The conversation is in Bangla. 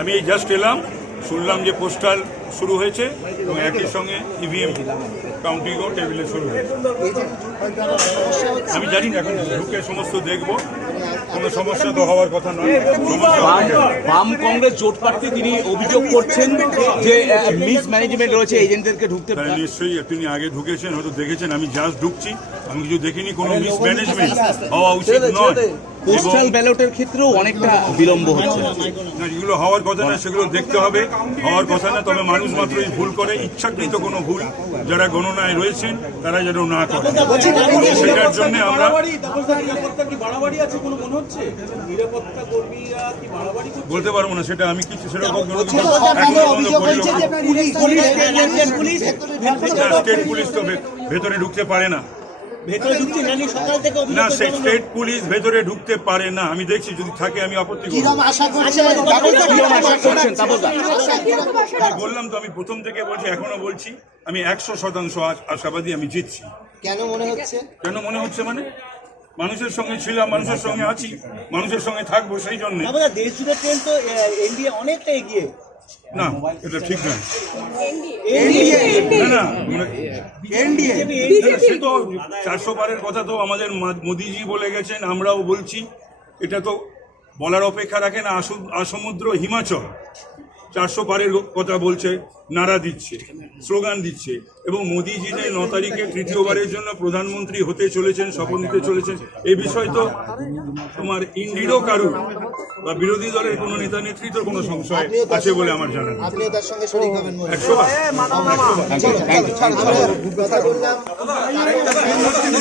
আমি এই জাস্ট এলাম, শুনলাম যে পোস্টাল শুরু হয়েছে এবং একই সঙ্গে ইভিএম কাউন্টিংও টেবিলে শুরু হয়েছে। আমি জানি না, এখন ঢুকে সমস্ত দেখবো, কোনো সমস্যা তো হওয়ার কথা নয়। বাম কংগ্রেস জোট প্রার্থী তিনি অভিযোগ করছেন যে মিসম্যানেজমেন্ট রয়েছে, এজেন্টদেরকে ঢুকতে। নিশ্চয়ই তিনি আগে ঢুকেছেন, হয়তো দেখেছেন। আমি জাস্ট ঢুকছি, আমি কিছু দেখিনি। কোনো মিসম্যানেজমেন্ট হওয়া উচিত নয়। পোস্টাল ব্যালটের ক্ষেত্রেও অনেকটা বিলম্ব হচ্ছে। না, যেগুলো হওয়ার কথা না সেগুলো দেখতে হবে, হওয়ার কথা না। তবে মানুষ মাত্রই ভুল করে, ইচ্ছাকৃত কোনো ভুল যারা গণনায় রয়েছেন তারা যেন না করে। সেটার জন্য আমরা বলতে পারবো না, সেটা আমি কিছু সেরকম স্টেট পুলিশ তো ভেতরে ঢুকতে পারে না। না, স্টেট পুলিশ ভেতরে ঢুকতে পারে না। আমি দেখছি, যদি থাকে আমি আপত্তি করব। বললাম তো, আমি প্রথম থেকে বলছি, এখনো বলছি, আমি 100% আশাবাদী আমি জিতছি। কেন মনে হচ্ছে? কেন মনে হচ্ছে মানে মানুষের সঙ্গে ছিলাম, মানুষের সঙ্গে আছি, মানুষের সঙ্গে থাকবো, সেই জন্য। দেশ জুড়ে ট্রেন তো এনডিএ অনেকটা এগিয়ে। না, এটা ঠিক নয়। সে তো 400 পারের কথা তো আমাদের মোদিজি বলে গেছেন, আমরাও বলছি। এটা তো বলার অপেক্ষা রাখে না। আসমুদ্র হিমাচল 400 পারের কথা বলছে, নারা দিচ্ছে, স্লোগান দিচ্ছে। এবং মোদিজি যে 9 তারিখে তৃতীয়বারের জন্য প্রধানমন্ত্রী হতে চলেছেন, শপথ নিতে চলেছেন, এই বিষয় তো তোমার ইন্ডিরও কারু বা বিরোধী দলের কোনো নেতা নেত্রীর কোনো সংশয় আছে বলে আমার জানা নেই। আপনিও তার সঙ্গে শরীক হবেন? 100 বার।